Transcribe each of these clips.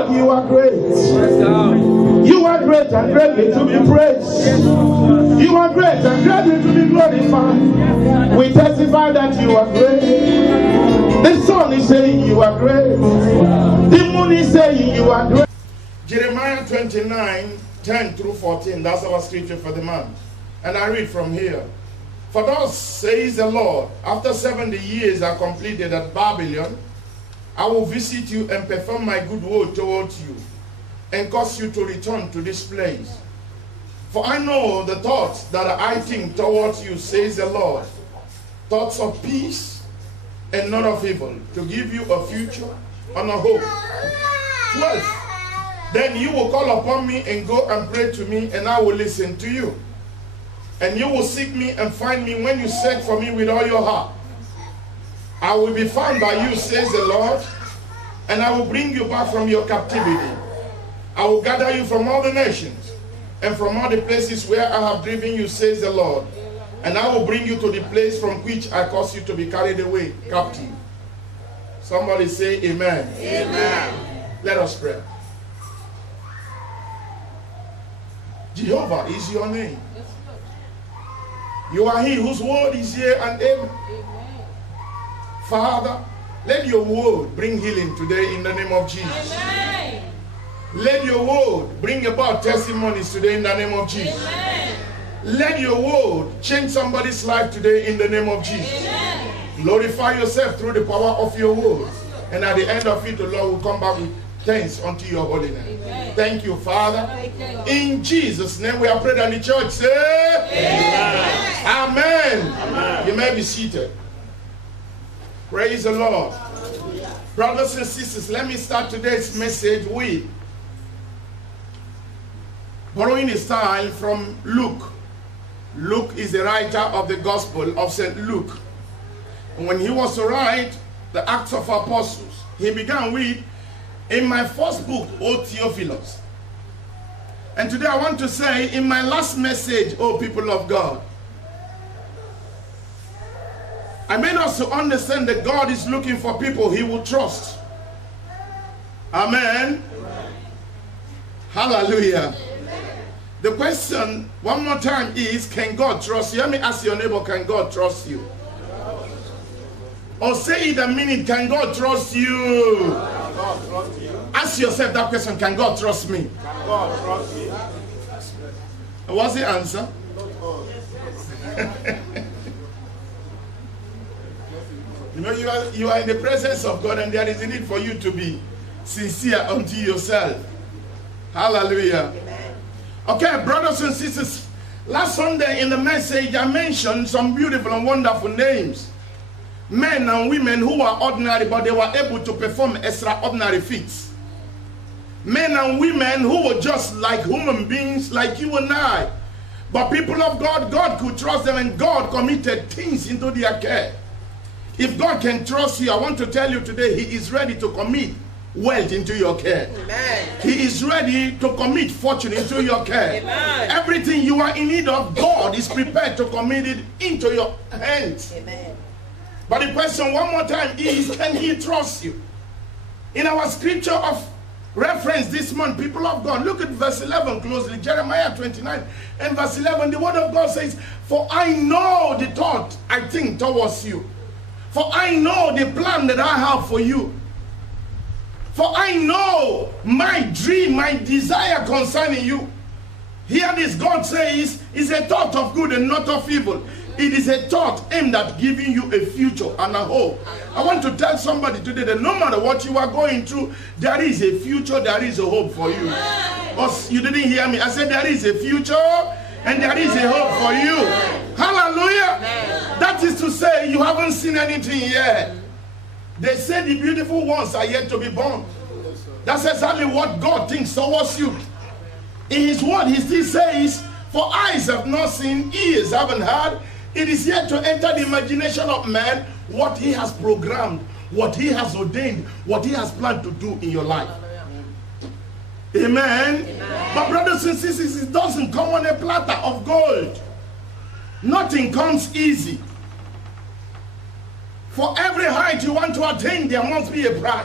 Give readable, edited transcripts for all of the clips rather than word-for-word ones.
God, you are great. You are great and greatly to be praised. You are great and greatly to be glorified. We testify that you are great. The sun is saying you are great. The moon is saying you are great. Jeremiah 29, 10 through 14. That's our scripture for the month. And I read from here. For thus says the Lord, after 70 years are completed at Babylon, I will visit you and perform my good word towards you, and cause you to return to this place. For I know the thoughts that I think towards you, says the Lord, thoughts of peace and not of evil, to give you a future and a hope. 12. Then you will call upon me and go and pray to me, and I will listen to you. And you will seek me and find me when you search for me with all your heart. I will be found by you, says the Lord, and I will bring you back from your captivity. I will gather you from all the nations and from all the places where I have driven you, says the Lord. And I will bring you to the place from which I caused you to be carried away captive. Somebody say amen. Amen. Let us pray. Jehovah is your name. You are he whose word is here and amen. Father, let your word bring healing today in the name of Jesus. Amen. Let your word bring about testimonies today in the name of Jesus. Amen. Let your word change somebody's life today in the name of Jesus. Amen. Glorify yourself through the power of your word. And at the end of it, the Lord will come back with thanks unto your holy name. Amen. Thank you, Father. In Jesus' name we are prayed, and the church say amen. Amen. Amen. You may be seated. Praise the Lord. Brothers and sisters, let me start today's message with borrowing a style from Luke. Luke is the writer of the Gospel of St. Luke. And when he was to write the Acts of Apostles, he began with, in my first book, O Theophilus. And today I want to say, in my last message, O people of God, I made us to understand that God is looking for people he will trust. Amen. Amen. Hallelujah. Amen. The question, one more time, is, can God trust you? Let me ask your neighbor, can God trust you? Or say it a minute, can God trust you? Ask yourself that question, can God trust me? Can God trust me? What's the answer? You know, you are in the presence of God, and there is a need for you to be sincere unto yourself. Hallelujah. Amen. Okay, brothers and sisters, last Sunday in the message I mentioned some beautiful and wonderful names. Men and women who were ordinary, but they were able to perform extraordinary feats. Men and women who were just like human beings like you and I. But people of God, God could trust them, and God committed things into their care. If God can trust you, I want to tell you today, he is ready to commit wealth into your care. Amen. He is ready to commit fortune into your care. Amen. Everything you are in need of, God is prepared to commit it into your hands. Amen. But the question one more time is, can he trust you? In our scripture of reference this month, people of God, look at verse 11 closely. Jeremiah 29 and verse 11, the word of God says, for I know the thought I think towards you. For I know the plan that I have for you. For I know my dream, my desire concerning you. Hear this, God says, is a thought of good and not of evil. It is a thought aimed at giving you a future and a hope. I want to tell somebody today that no matter what you are going through, there is a future, there is a hope for you. But you didn't hear me. I said there is a future and there is a hope for you. Hallelujah. That is to say, you haven't seen anything yet. They say the beautiful ones are yet to be born. That's exactly what God thinks towards you. In his word, he still says, for eyes have not seen, ears haven't heard, it is yet to enter the imagination of man what he has programmed, what he has ordained, what he has planned to do in your life. Amen. Amen. But brothers and sisters, it doesn't come on a platter of gold. Nothing comes easy. For every height you want to attain, there must be a price.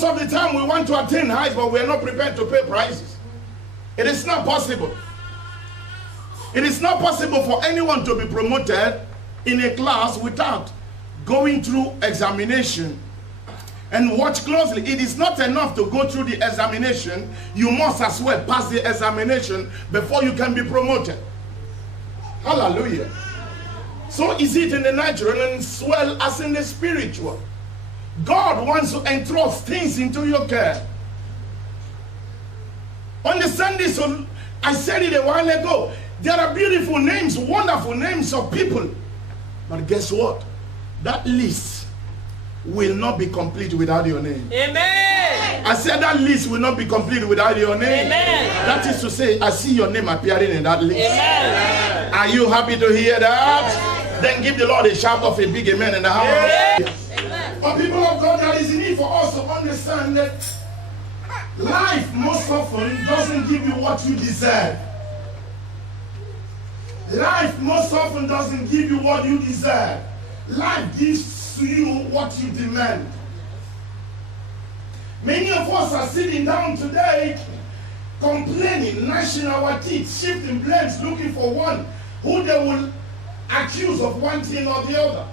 Most of the time we want to attain heights, but we are not prepared to pay prices. It is not possible. It is not possible for anyone to be promoted in a class without going through examination. And watch closely. It is not enough to go through the examination. You must as well pass the examination before you can be promoted. Hallelujah. So is it in the natural as well as in the spiritual. God wants to entrust things into your care. Understand this. I said it a while ago. There are beautiful names, wonderful names of people. But guess what? That list will not be complete without your name. Amen. I said that list will not be complete without your name. Amen. That is to say, I see your name appearing in that list. Amen. Are you happy to hear that? Amen. Then give the Lord a shout of a big amen in the house. Amen. But people of God, there is a need for us to understand that life most often doesn't give you what you deserve. Life most often doesn't give you what you deserve. Life gives to you what you demand. Many of us are sitting down today complaining, gnashing our teeth, shifting blames, looking for one who they will accuse of one thing or the other.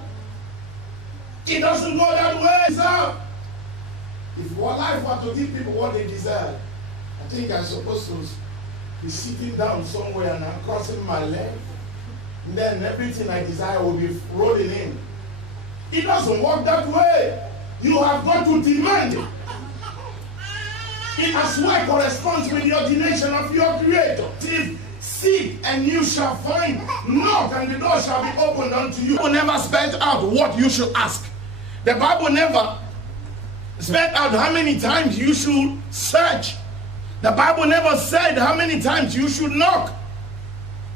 It doesn't go that way, sir. If our life were to give people what they deserve, I think I'm supposed to be sitting down somewhere and I'm crossing my leg. And then everything I desire will be rolling in. It doesn't work that way. You have got to demand it. It as well corresponds with the ordination of your Creator. Seek and you shall find. Knock and the door shall be opened unto you. The Bible never spelled out what you should ask. The Bible never spelled out how many times you should search. The Bible never said how many times you should knock.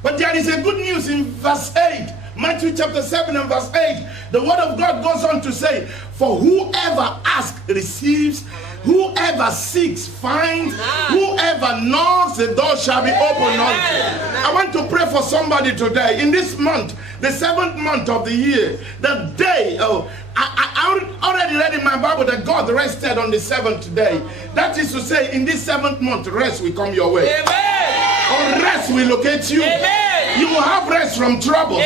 But there is a good news in verse 8. Matthew chapter 7 and verse 8. The word of God goes on to say, for whoever asks receives, whoever seeks finds, whoever knocks the door shall be opened unto. I want to pray for somebody today. In this month, the 7th month of the year, the day, I already read in my Bible that God rested on the 7th day. That is to say, in this 7th month, rest will come your way. Or rest will locate you. You will have rest from troubles.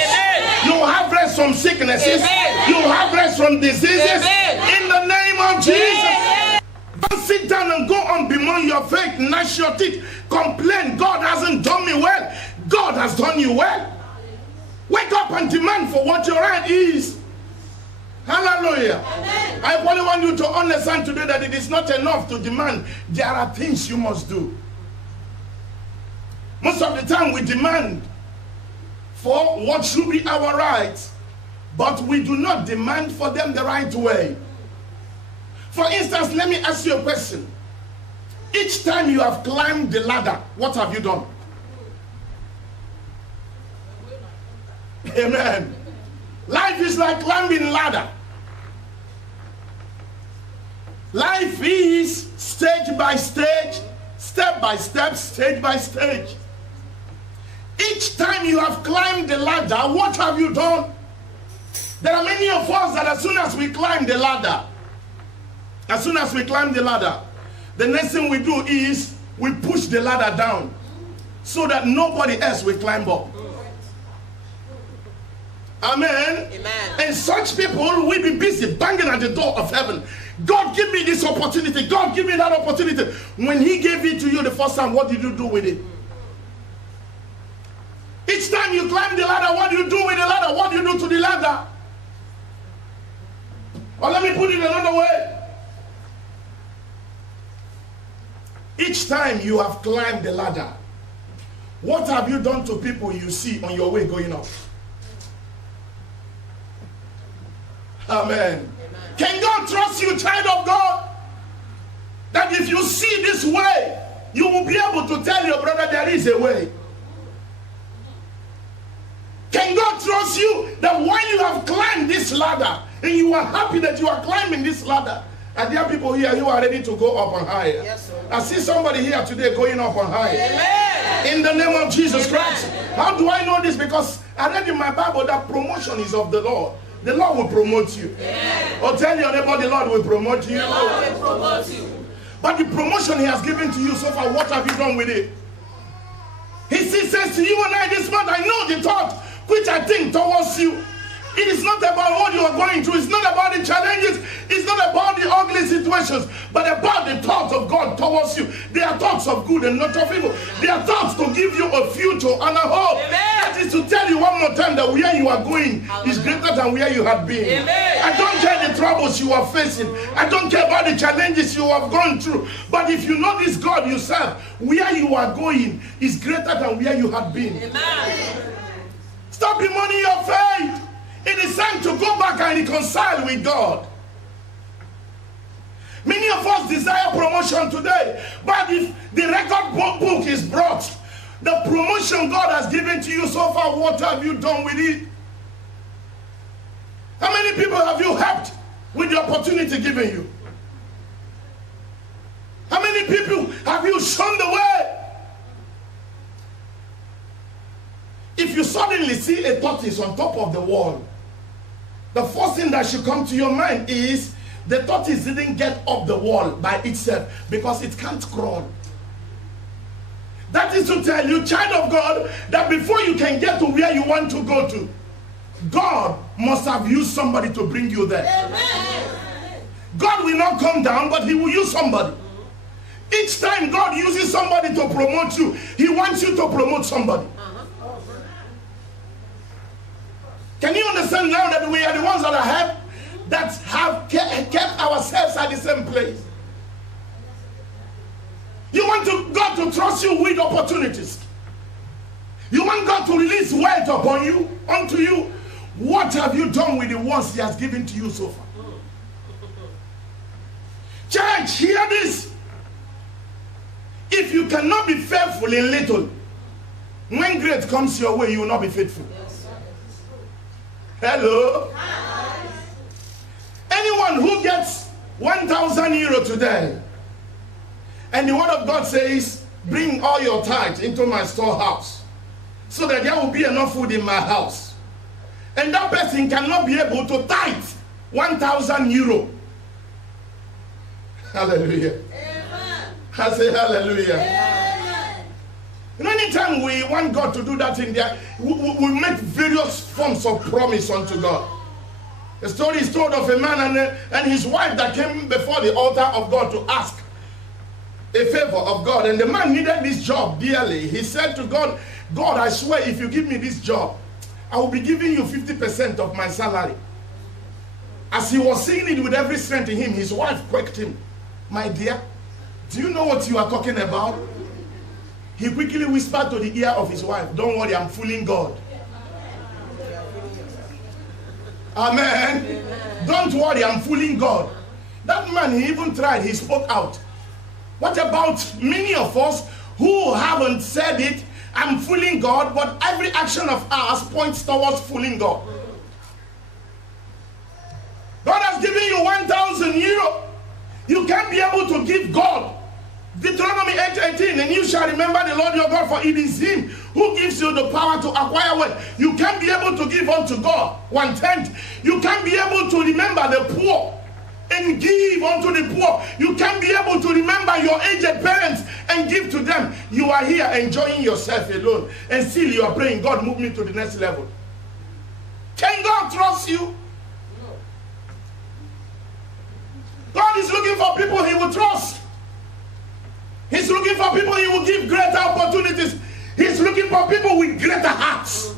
You will have rest from sicknesses. You will have rest from diseases. In the name of Jesus. Don't sit down and go on bemoan your faith, gnash your teeth, complain. God hasn't done me well. God has done you well. Wake up and demand for what your right is. Hallelujah. Amen. I only want you to understand today that it is not enough to demand. There are things you must do. Most of the time we demand for what should be our rights, but we do not demand for them the right way. For instance, let me ask you a question. Each time you have climbed the ladder, what have you done? Amen. Life is like climbing ladder. Life is stage by stage, step by step, stage by stage. Each time you have climbed the ladder, what have you done? There are many of us that as soon as we climb the ladder, the next thing we do is we push the ladder down so that nobody else will climb up. Amen. Amen. And such people will be busy banging at the door of heaven. God, give me this opportunity. God, give me that opportunity. When he gave it to you the first time, what did you do with it? Each time you climb the ladder, what do you do with the ladder? What do you do to the ladder? Or let me put it another way. Each time you have climbed the ladder, what have you done to people you see on your way going up? Amen. Amen. Can God trust you, child of God? That if you see this way, you will be able to tell your brother there is a way. Can God trust you that while you have climbed this ladder and you are happy that you are climbing this ladder, and there are people here who are ready to go up and higher? Yes, sir. I see somebody here today going up and higher. Amen. In the name of Jesus Christ. How do I know this? Because I read in my Bible that promotion is of the Lord. the Lord will promote you. Or tell your neighbor, the Lord will promote you. The Lord will promote you. But the promotion he has given to you so far, what have you done with it? He says to you and I this month, I know the thought which I think towards you. It is not about what you are going through. It's not about the challenges. It's not about the ugly situations, but about the thoughts of God towards you. They are thoughts of good and not of evil. They are thoughts to give you a future and a hope. Amen. That is to tell you one more time that where you are going is greater than where you have been. Amen. I don't care the troubles you are facing. I don't care about the challenges you have gone through. But if you know this God you serve, where you are going is greater than where you have been. Amen. Stop bemoaning your faith. It is time to go back and reconcile with God. Many of us desire promotion today, but if the record book is brought, the promotion God has given to you so far, what have you done with it? How many people have you helped with the opportunity given you? How many people have you shown the way? If you suddenly see a tortoise on top of the wall, the first thing that should come to your mind is the tortoise didn't get up the wall by itself because it can't crawl. That is to tell you, child of God, that before you can get to where you want to go to, God must have used somebody to bring you there. Amen. God will not come down, but he will use somebody. Each time God uses somebody to promote you, he wants you to promote somebody. Can you understand now that we are the ones that have kept ourselves at the same place? You want God to trust you with opportunities. You want God to release wealth upon you, unto you. What have you done with the ones he has given to you so far? Church, hear this. If you cannot be faithful in little, when great comes your way, you will not be faithful. Hello? Hi. Anyone who gets 1,000 euro today, and the word of God says, bring all your tithes into my storehouse, so that there will be enough food in my house. And that person cannot be able to tithe 1,000 euro. Hallelujah. Amen. I say hallelujah. Amen. And anytime we want God to do that in there, we make various forms of promise unto God. The story is told of a man and his wife that came before the altar of God to ask a favor of God. And the man needed this job dearly. He said to God, God, I swear if you give me this job, I will be giving you 50% of my salary. As he was saying it with every strength in him, his wife quaked him. My dear, do you know what you are talking about? He quickly whispered to the ear of his wife, don't worry, I'm fooling God. Amen. Amen. Don't worry, I'm fooling God. That man, he even tried, he spoke out. What about many of us who haven't said it, I'm fooling God, but every action of ours points towards fooling God? God has given you 1,000 euro. You can't be able to give God. Deuteronomy 8:18, and you shall remember the Lord your God, for it is him who gives you the power to acquire wealth. You can't be able to give unto God 1/10. You can't be able to remember the poor and give unto the poor. You can't be able to remember your aged parents and give to them. You are here enjoying yourself alone, and still you are praying, God, move me to the next level. Can God trust you? God is looking for people he will trust. He's looking for people he will give greater opportunities. He's looking for people with greater hearts.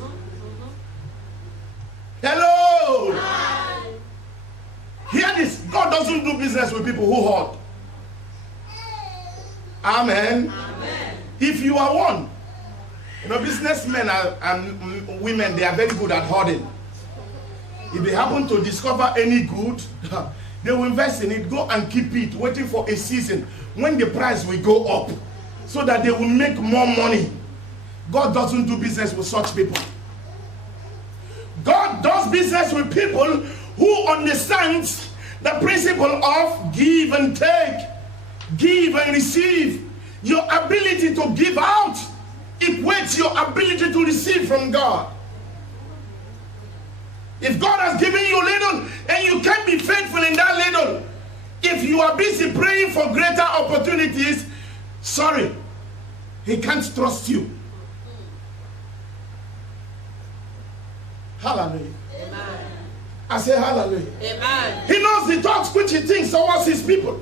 Hello. Hi. Hear this. God doesn't do business with people who hoard. Amen. Amen. If you are one, businessmen and women, they are very good at hoarding. If they happen to discover any good, they will invest in it, go and keep it, waiting for a season when the price will go up so that they will make more money. God doesn't do business with such people. God does business with people who understand the principle of give and take, give and receive. Your ability to give out equates your ability to receive from God. If God has given you little and you can't be faithful in that little, if you are busy praying for greater opportunities, sorry, he can't trust you. Hallelujah. Amen. I say hallelujah. Amen. He knows the thoughts which he thinks towards his people.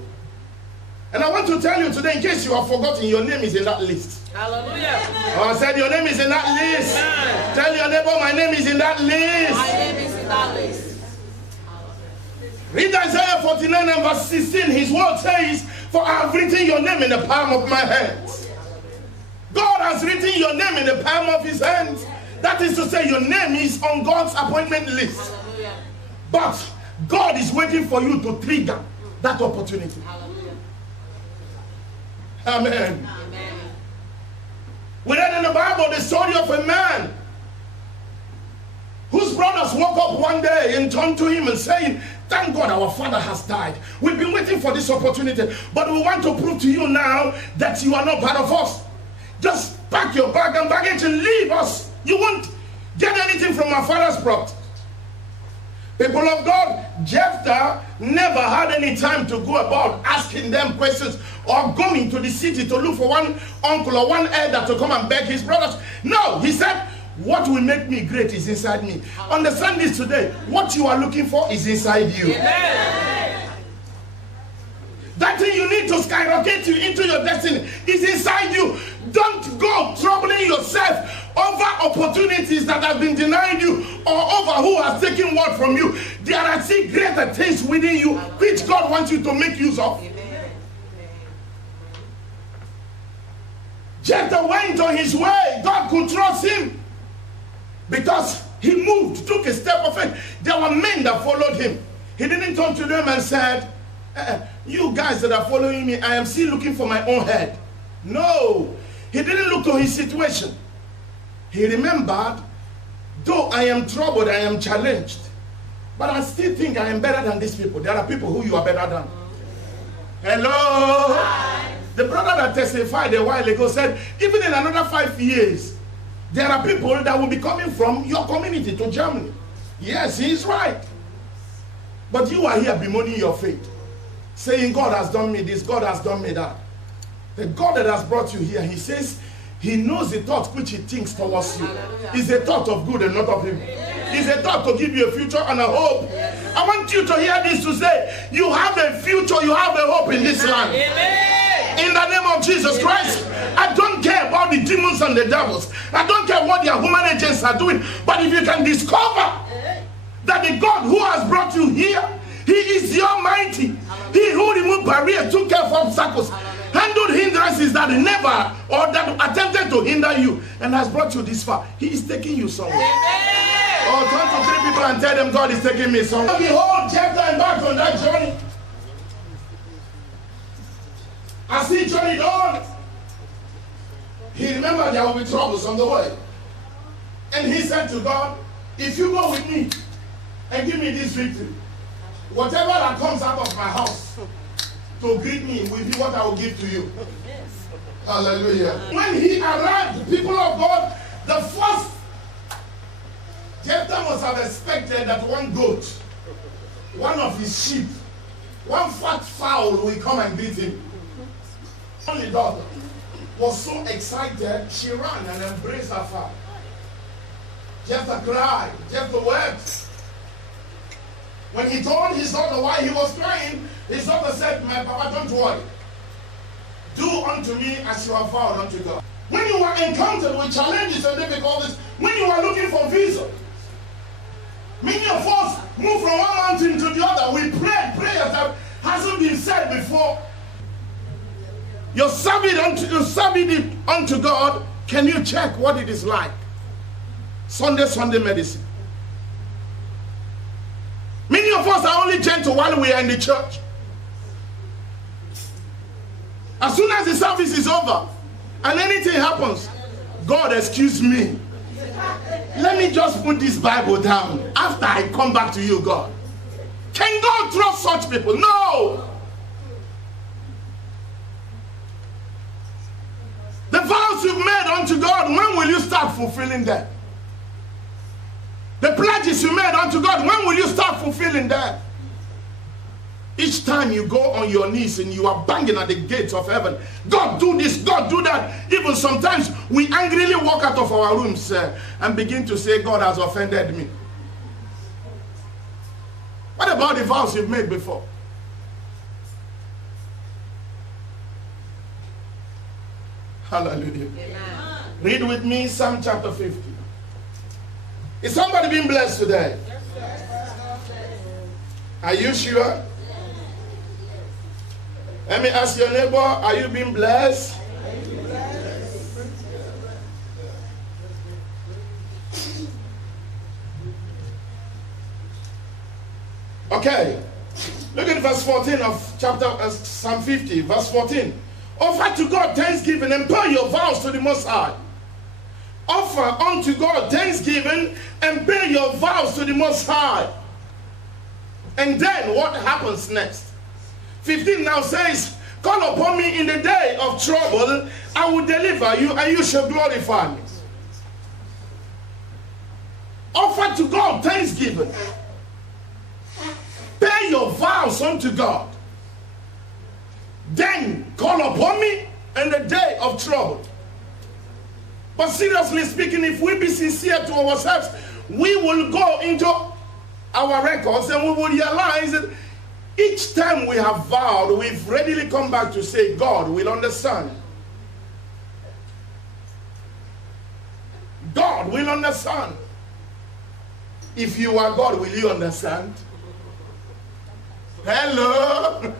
And I want to tell you today, in case you have forgotten, your name is in that list. Hallelujah. Oh, I said your name is in that list. Amen. Tell your neighbor, my name is in that list. My name is in that list. Read Isaiah 49 and verse 16. His word says, for I have written your name in the palm of my hands. God has written your name in the palm of his hands. That is to say, your name is on God's appointment list. Hallelujah. But God is waiting for you to trigger that opportunity. Hallelujah. Amen. Amen. We read in the Bible the story of a man whose brothers woke up one day and turned to him and saying, thank God our father has died. We've been waiting for this opportunity, but we want to prove to you now that you are not part of us. Just pack your bag and baggage and leave us. You won't get anything from our father's property. People of God, Jephthah never had any time to go about asking them questions or going to the city to look for one uncle or one elder to come and beg his brothers. No, he said, what will make me great is inside me. Understand this today. What you are looking for is inside you. Amen. That thing you need to skyrocket you into your destiny is inside you. Don't go troubling yourself over opportunities that have been denied you or over who has taken word from you. There are still greater things within you which God wants you to make use of. Amen. Jephthah went on his way. God could trust him because he moved, took a step of faith. There were men that followed him. He didn't turn to them and said, you guys that are following me, I am still looking for my own head. No, he didn't look to his situation. He remembered, though I am troubled, I am challenged, but I still think I am better than these people. There are people who you are better than. Hello? Hi. The brother that testified a while ago said, even in another 5 years, there are people that will be coming from your community to Germany. Yes, he is right. But you are here bemoaning your faith, saying, God has done me this, God has done me that. The God that has brought you here, he says, he knows the thought which he thinks towards you. It's a thought of good and not of evil. It's a thought to give you a future and a hope. I want you to hear this to say, you have a future, you have a hope in this land. In the name of Jesus Christ. I don't care about the demons and the devils. I don't care what their human agents are doing. But if you can discover that the God who has brought you here, he is the Almighty. He who removed barriers, took care of obstacles, handled hindrances that never or that attempted to hinder you, and has brought you this far. He is taking you somewhere. Oh, turn to 3 people and tell them, God is taking me somewhere. Behold, Jephthah embarked on that journey. As he journeyed on, he remembered there will be troubles on the way. And he said to God, if you go with me and give me this victory, whatever that comes out of my house to greet me will be what I will give to you. Yes. Hallelujah. When he arrived, the people of God, the first, Jephthah must have expected that one goat, one of his sheep, one fat fowl will come and greet him. Only daughter was so excited, she ran and embraced her father. Jephthah cried, Jephthah wept. When he told his daughter why he was crying, his daughter said, my papa, don't worry. Do unto me as you have vowed unto God. When you are encountered with challenges and difficulties, when you are looking for visa, many of us move from one mountain to the other. We pray prayers that hasn't been said before. You're serving it unto God. Can you check what it is like? Sunday medicine. Many of us are only gentle while we are in the church. As soon as the service is over and anything happens, God, excuse me. Let me just put this Bible down after I come back to you, God. Can God trust such people? No. The vows you've made unto God, when will you start fulfilling them? The pledges you made unto God, when will you start fulfilling that? Each time you go on your knees and you are banging at the gates of heaven, God do this, God do that. Even sometimes we angrily walk out of our rooms and begin to say, God has offended me. What about the vows you've made before? Hallelujah. Amen. Read with me Psalm chapter 50. Is somebody being blessed today? Are you sure? Let me ask your neighbor, are you being blessed? Okay. Look at verse 14 of chapter Psalm 50, verse 14. Offer to God thanksgiving and pay your vows to the Most High. Offer unto God thanksgiving and pay your vows to the Most High. And then what happens next? 15 now says, call upon me in the day of trouble, I will deliver you and you shall glorify me. Offer to God thanksgiving. Pay your vows unto God. Then call upon me in the day of trouble. But seriously speaking, if we be sincere to ourselves, we will go into our records and we will realize that each time we have vowed, we've readily come back to say, God will understand. God will understand. If you are God, will you understand? Hello?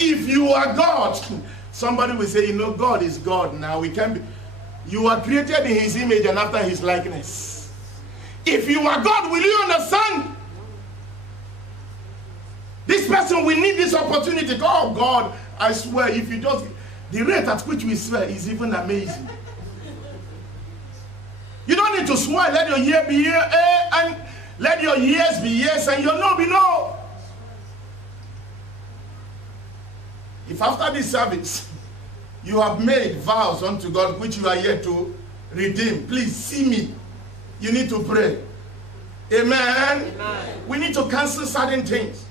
If you are God, somebody will say, you know, God is God now. We can't be. You are created in his image and after his likeness. If you are God, will you understand? This person will need this opportunity. Oh God, I swear, if you just, the rate at which we swear is even amazing. You don't need to swear. Let your year be year, and let your years be years, and your no be no. If after this service, you have made vows unto God which you are yet to redeem, please see me. You need to pray. Amen. Amen. We need to cancel certain things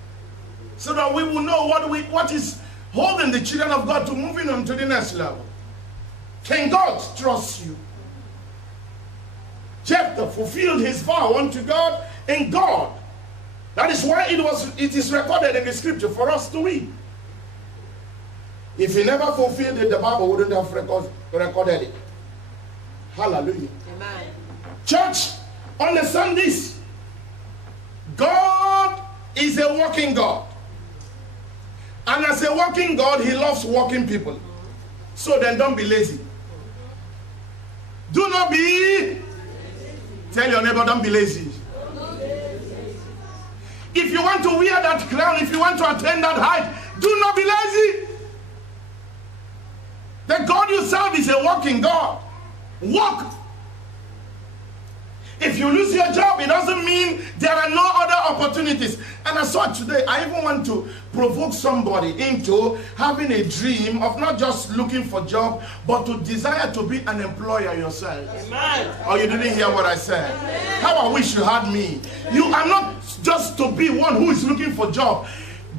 so that we will know what is holding the children of God to moving on to the next level. Can God trust you? Jephthah fulfilled his vow unto God and God. That is why it is recorded in the scripture for us to read. If he never fulfilled it, the Bible wouldn't have recorded it. Hallelujah. Amen. Church, understand this. God is a working God. And as a working God, he loves working people. So then don't be lazy. Do not be. Tell your neighbor, don't be lazy. If you want to wear that crown, if you want to attain that height, do not be lazy. The God you serve is a working God. Work. If you lose your job, it doesn't mean there are no other opportunities. And I saw today, I even want to provoke somebody into having a dream of not just looking for a job, but to desire to be an employer yourself. Amen. Oh, you didn't hear what I said? Amen. How I wish you had me. You are not just to be one who is looking for a job.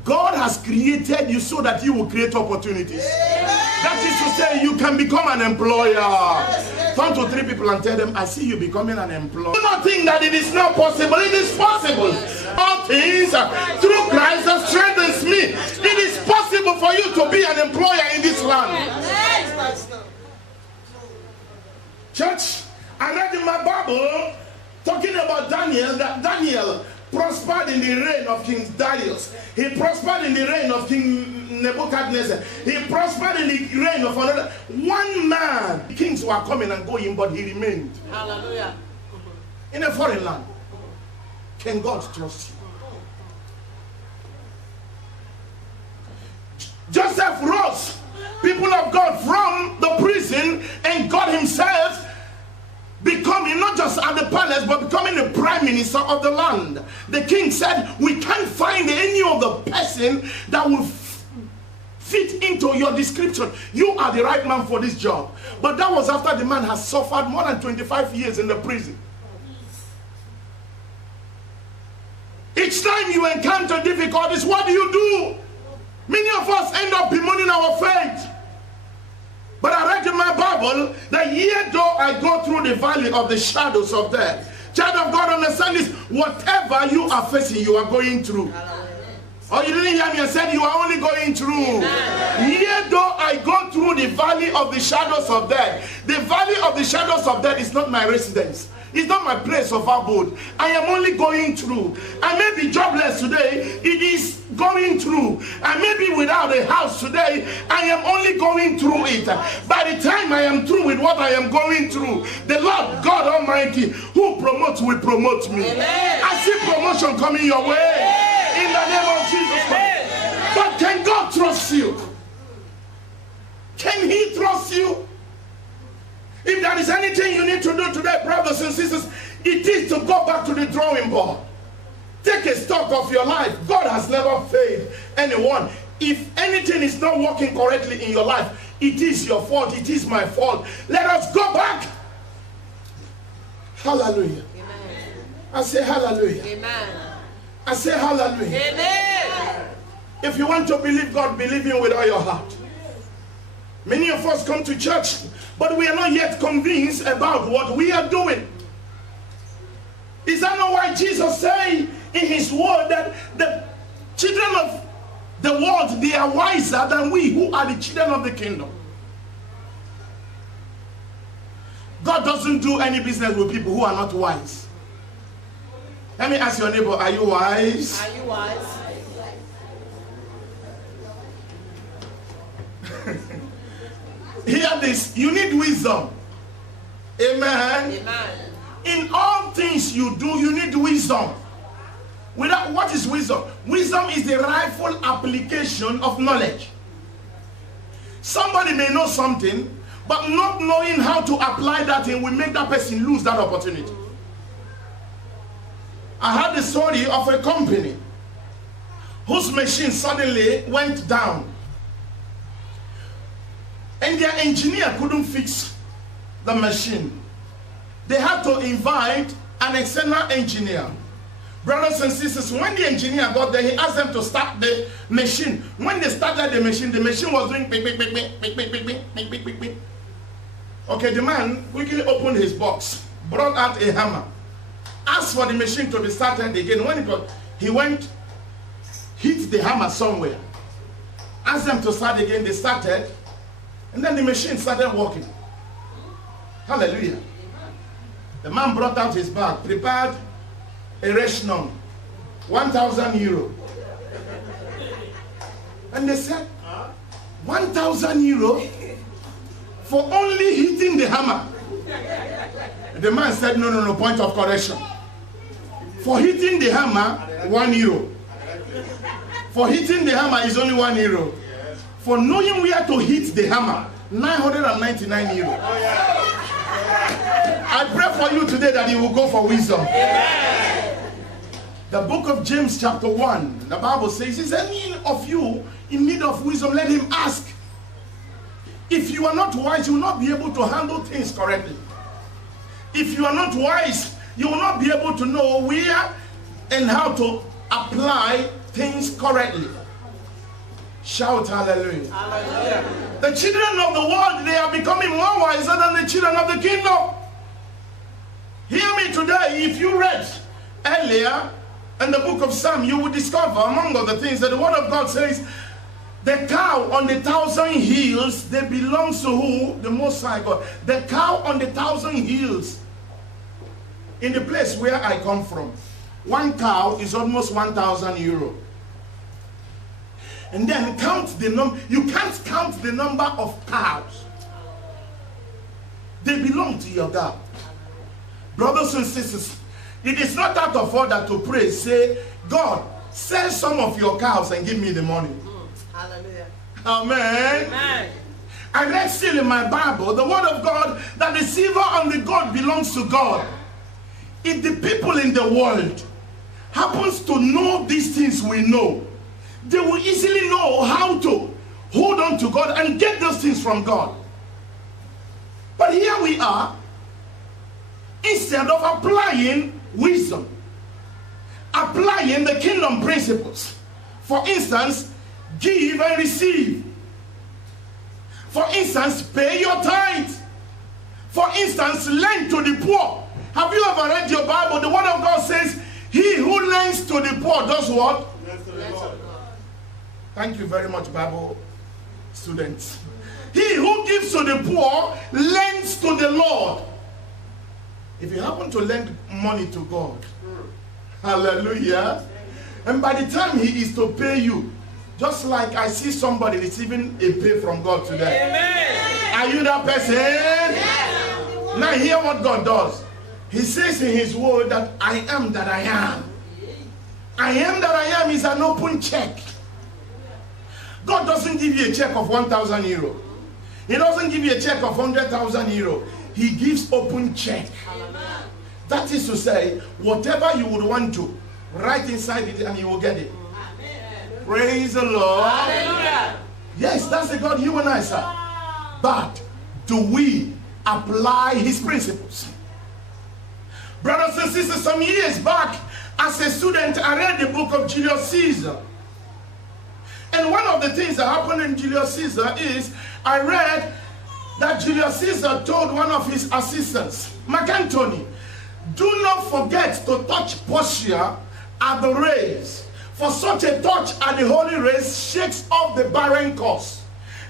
God has created you so that you will create opportunities. That is to say, you can become an employer. Turn to 3 people and tell them, I see you becoming an employer. Do not think that it is not possible. It is possible. All things through Christ that strengthens me. It is possible for you to be an employer in this land. Church, I read in my Bible talking about Daniel, that Daniel prospered in the reign of King Darius. He prospered in the reign of King Nebuchadnezzar. He prospered in the reign of another. One man. The kings were coming and going, but he remained. Hallelujah. In a foreign land. Can God trust you? Joseph rose, people of God, from the prison, and God himself becoming not just at the palace, but becoming the prime minister of the land. The king said, we can't find any of the person that will fit into your description. You are the right man for this job. But that was after the man has suffered more than 25 years in the prison. Each time you encounter difficulties, what do? Many of us end up bemoaning our faith. But I read in my Bible that yet though I go through the valley of the shadows of death, child of God, understand this, whatever you are facing, you are going through. Oh, you didn't hear me? I said you are only going through. Yet though I go through the valley of the shadows of death, the valley of the shadows of death is not my residence. It's not my place of abode. I am only going through. I may be jobless today. It is going through. I may be without a house today. I am only going through it. By the time I am through with what I am going through, the Lord God Almighty who promotes will promote me. Amen. I see promotion coming your way. In the name of Jesus Christ. But can God trust you? Can He trust you? If there is anything you need to do today, brothers and sisters, it is to go back to the drawing board. Take a stock of your life. God has never failed anyone. If anything is not working correctly in your life, it is your fault. It is my fault. Let us go back. Hallelujah. Amen. I say hallelujah. Amen. I say hallelujah. Amen. If you want to believe God, believe Him with all your heart. Many of us come to church, but we are not yet convinced about what we are doing. Is that not why Jesus said in His word that the children of the world, they are wiser than we who are the children of the kingdom? God doesn't do any business with people who are not wise. Let me ask your neighbor, are you wise? Are you wise? Hear this, you need wisdom. Amen. Amen. In all things you do, you need wisdom. Without, what is wisdom? Wisdom is the rightful application of knowledge. Somebody may know something, but not knowing how to apply that thing will make that person lose that opportunity. I heard the story of a company whose machine suddenly went down. And their engineer couldn't fix the machine. They had to invite an external engineer. Brothers and sisters, when the engineer got there, he asked them to start the machine. When they started the machine was doing bing, bing, bing, bing, bing, bing, bing, bing, bing, bing, bing. Okay, the man quickly opened his box, brought out a hammer, asked for the machine to be started again. When it was, he went, hit the hammer somewhere, asked them to start again. They started. And then the machine started working. Hallelujah. The man brought out his bag, prepared a ration, 1,000 euro. And they said, 1,000 euro for only hitting the hammer. The man said, no, point of correction. For hitting the hammer, 1 euro. For hitting the hammer is only 1 euro. For knowing where to hit the hammer, 999 euro. I pray for you today that you will go for wisdom. Amen. The book of James chapter 1, the Bible says, is any of you in need of wisdom, let him ask. If you are not wise, you will not be able to handle things correctly. If you are not wise, you will not be able to know where and how to apply things correctly. Shout hallelujah. Hallelujah. The children of the world, they are becoming more wiser than the children of the kingdom. Hear me today. If you read earlier in the book of Psalm, you will discover, among other things, that the word of God says, the cow on the 1,000 hills, they belong to who? The Most High God. The cow on the 1,000 hills, in the place where I come from, one cow is almost 1,000 euro. And then count the number. You can't count the number of cows. They belong to your God. Brothers and sisters, it is not out of order to pray. Say, God, sell some of your cows and give me the money. Hallelujah. Amen. Amen. I read still in my Bible, the word of God, that the silver and the gold belongs to God. If the people in the world happens to know these things we know, they will easily know how to hold on to God and get those things from God. But here we are, instead of applying wisdom, applying the kingdom principles. For instance, give and receive. For instance, pay your tithe. For instance, lend to the poor. Have you ever read your Bible? The word of God says, he who lends to the poor does what? Thank you very much, Bible students. He who gives to the poor lends to the Lord. If you happen to lend money to God, hallelujah, and by the time he is to pay you, just like I see somebody receiving a pay from God today. Amen. Are you that person? Yes. Now hear what God does. He says in his word that I am that I am. I am that I am is an open check. God doesn't give you a check of 1,000 euro. He doesn't give you a check of 100,000 euro. He gives open check. Amen. That is to say, whatever you would want to, write inside it and you will get it. Amen. Praise the Lord. Hallelujah. Yes, that's the God you and I serve. But do we apply his principles? Brothers and sisters, some years back, as a student, I read the book of Julius Caesar. And one of the things that happened in Julius Caesar is, I read that Julius Caesar told one of his assistants, Mark Antony, do not forget to touch Portia at the race. For such a touch at the holy race shakes off the barren cause.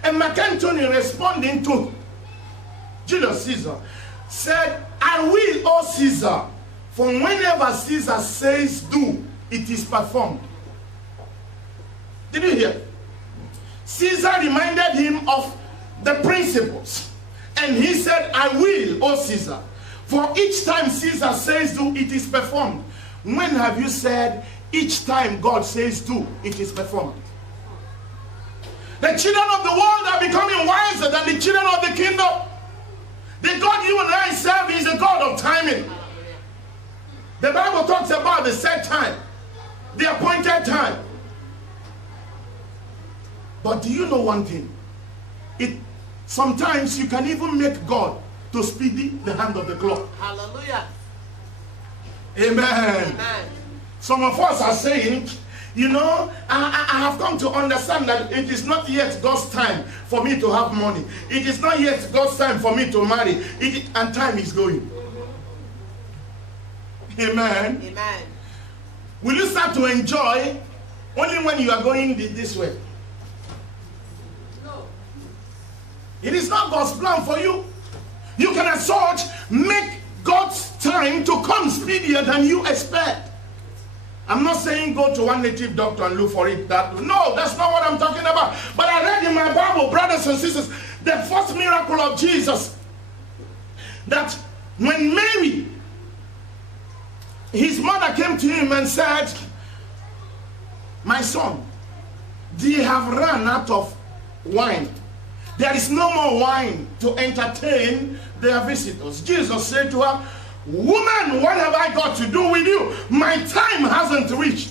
And Mark Antony, responding to Julius Caesar, said, I will, O Caesar, for whenever Caesar says do, it is performed. Did you hear? Caesar reminded him of the principles. And he said, I will, O Caesar. For each time Caesar says do, it is performed. When have you said, each time God says do, it is performed? The children of the world are becoming wiser than the children of the kingdom. The God you and I serve is a God of timing. The Bible talks about the set time, the appointed time. But do you know one thing? Sometimes you can even make God to speedy the hand of the clock. Hallelujah. Amen. Amen. Some of us are saying, you know, I have come to understand that it is not yet God's time for me to have money. It is not yet God's time for me to marry. And time is going. Amen. Amen. Will you start to enjoy only when you are going this way? No. It is not God's plan for you. You can as such make God's time to come speedier than you expect. I'm not saying go to one native doctor and look for it. No, that's not what I'm talking about. But I read in my Bible, brothers and sisters, the first miracle of Jesus, that when Mary, his mother, came to him and said, my son, they have run out of wine. There is no more wine to entertain their visitors. Jesus said to her, woman, what have I got to do with you? My time hasn't reached.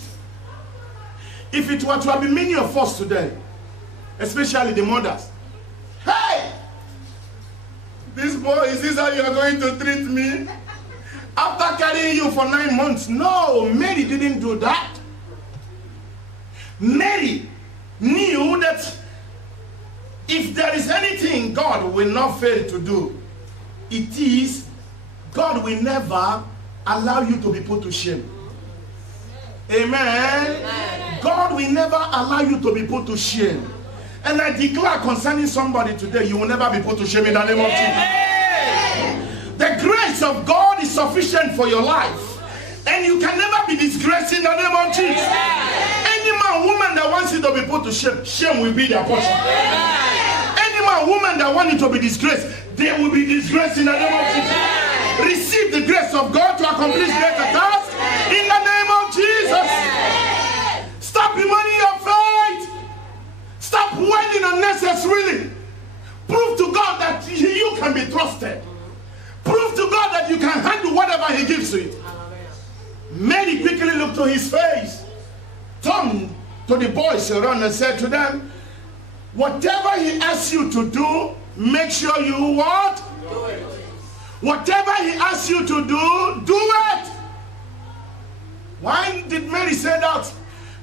If it were to have been many of us today, especially the mothers, hey, this boy, is this how you are going to treat me? After carrying you for 9 months. No, Mary didn't do that. Mary knew that if there is anything God will not fail to do, it is God will never allow you to be put to shame. Amen. Amen. God will never allow you to be put to shame. And I declare concerning somebody today, you will never be put to shame in the name of Jesus. The grace of God is sufficient for your life. And you can never be disgraced in the name of Jesus. Any man, woman that wants you to be put to shame, shame will be their portion. Any man, woman that wants you to be disgraced, they will be disgraced in the name of Jesus. Receive the grace of God to accomplish greater tasks in the name of Jesus. Stop bemoaning your faith. Stop waiting unnecessarily. Prove to God that you can be trusted. Prove to God that you can handle whatever he gives to you. Mary quickly looked to his face, turned to the boys around and said to them, whatever he asks you to do, make sure you what? Do it. Whatever he asks you to do, do it. Why did Mary say that?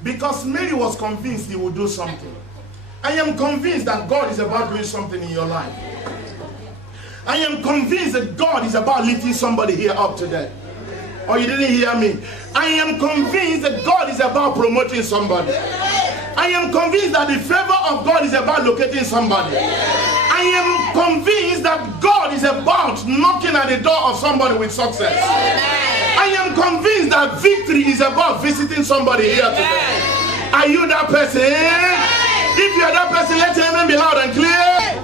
Because Mary was convinced he would do something. I am convinced that God is about doing something in your life. I am convinced that God is about lifting somebody here up today. Or you didn't hear me? I am convinced that God is about promoting somebody. I am convinced that the favor of God is about locating somebody. I am convinced that God is about knocking at the door of somebody with success. I am convinced that victory is about visiting somebody here today. Are you that person? If you are that person, let your amen be loud and clear.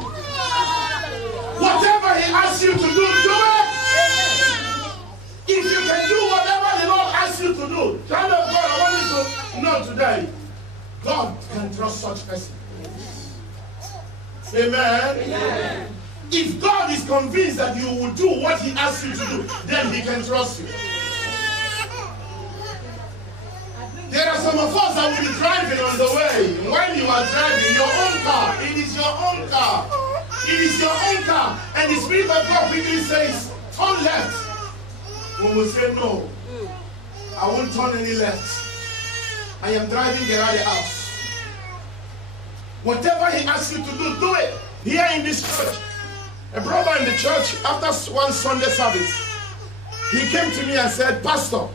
Whatever he asks you to do, do it. If you can do whatever the Lord asks you to do, child of God, I want you to know today, God can trust such person. Amen. Amen. If God is convinced that you will do what he asks you to do, then he can trust you. There are some of us that will be driving on the way. When you are driving your own car, it is your own car. It is your own car. And the Spirit of God quickly says, turn left. We will say no. I won't turn any left. I am driving get out of the house. Whatever he asks you to do, do it. Here in this church. A brother in the church, after one Sunday service, he came to me and said, Pastor,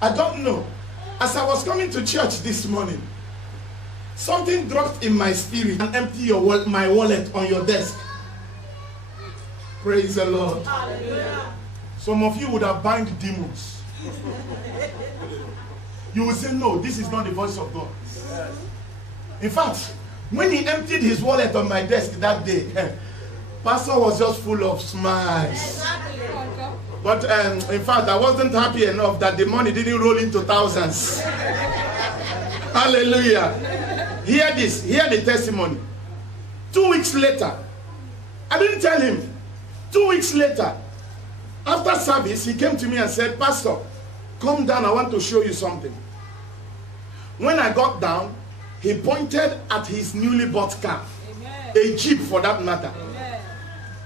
I don't know. As I was coming to church this morning, something dropped in my spirit and empty my wallet on your desk. Praise the Lord. Hallelujah. Some of you would have bound demons. You will say, no, this is not the voice of God. In fact, when he emptied his wallet on my desk that day, Pastor was just full of smiles. But in fact, I wasn't happy enough that the money didn't roll into thousands. Hallelujah. Hear this. Hear the testimony. 2 weeks later, I didn't tell him. 2 weeks later, after service, he came to me and said, Pastor, come down. I want to show you something. When I got down, he pointed at his newly bought car. Amen. A Jeep for that matter. Amen.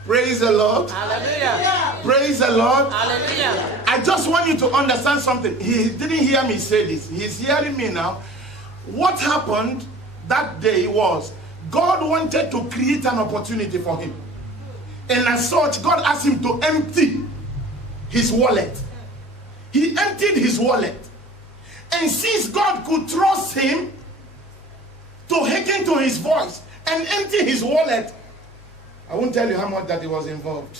Praise the Lord. Hallelujah. Praise the Lord. Hallelujah. I just want you to understand something. He didn't hear me say this. He's hearing me now. What happened that day was God wanted to create an opportunity for him. And as such, God asked him to empty his wallet. He emptied his wallet. And since God could trust him to hearken to his voice and empty his wallet, I won't tell you how much that he was involved.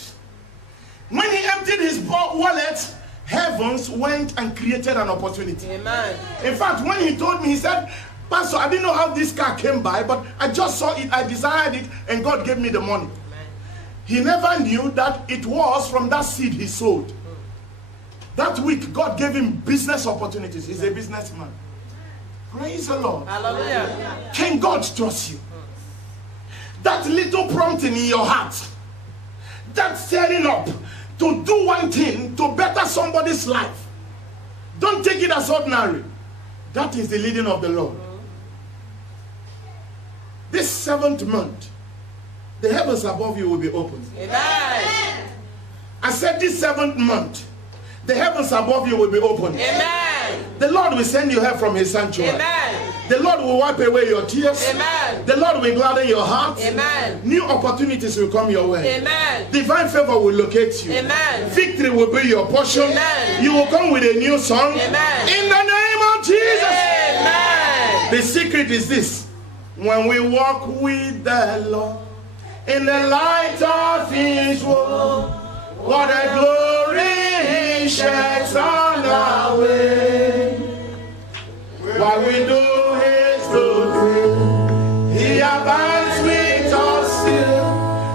When he emptied his wallet, heavens went and created an opportunity. Amen. In fact, when he told me, he said, Pastor, I didn't know how this car came by, but I just saw it, I desired it, and God gave me the money. Amen. He never knew that it was from that seed he sowed. That week, God gave him business opportunities. He's a businessman. Praise the Lord. Hallelujah. Can God trust you? That little prompting in your heart, that stirring up to do one thing to better somebody's life, don't take it as ordinary. That is the leading of the Lord. This 7th month, the heavens above you will be opened. Amen. I said this 7th month, the heavens above you will be opened. Amen. The Lord will send you help from his sanctuary. Amen. The Lord will wipe away your tears. Amen. The Lord will gladden your heart. Amen. New opportunities will come your way. Amen. Divine favor will locate you. Amen. Victory will be your portion. Amen. You will come with a new song. Amen. In the name of Jesus. Amen. The secret is this. When we walk with the Lord in the light of his word, what a glory he sheds on our way. While we do his good, he abides with us still,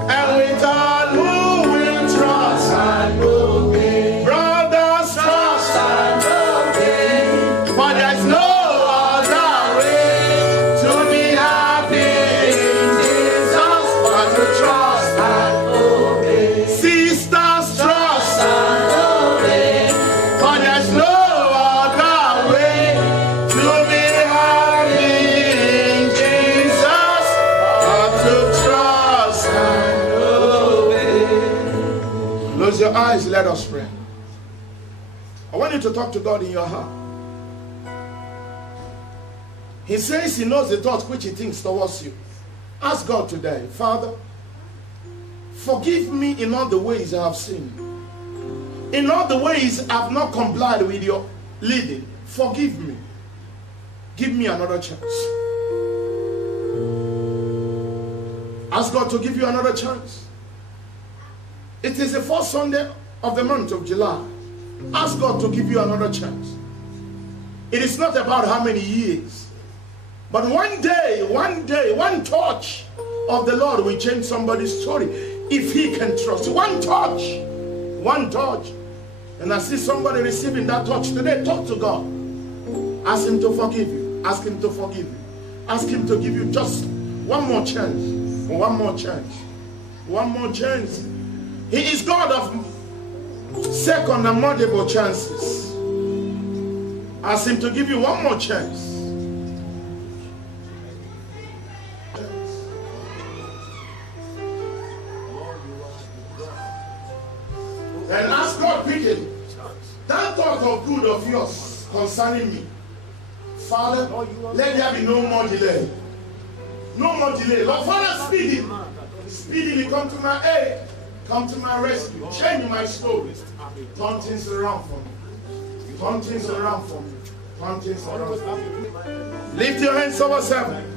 and with all who will trust and obey. Brothers, trust and obey, for there's no other way to be happy in Jesus but to trust and obey. Sisters, trust and obey, for there's no other way to be happy in Jesus but to trust and obey. Close your eyes, let us pray. I want you to talk to God in your heart. He says he knows the thoughts which he thinks towards you. Ask God today, Father, forgive me in all the ways I have sinned. In all the ways I have not complied with your leading. Forgive me. Give me another chance. Ask God to give you another chance. It is the first Sunday of the month of July. Ask God to give you another chance. It is not about how many years. But one day, one touch of the Lord will change somebody's story if he can trust. One touch. One touch. And I see somebody receiving that touch today. Talk to God. Ask him to forgive you. Ask him to forgive you. Ask him to give you just one more chance. One more chance. One more chance. He is God of second and multiple chances. Ask him to give you one more chance. And ask God quickly, that thought of good of yours concerning me, Father, let there be no more delay. No more delay. Lord, Father, speedily come to my aid. Come to my rescue. Change my story. Turn things around for me. Turn things around for me. Turn things around for me. Lift your hands over 7.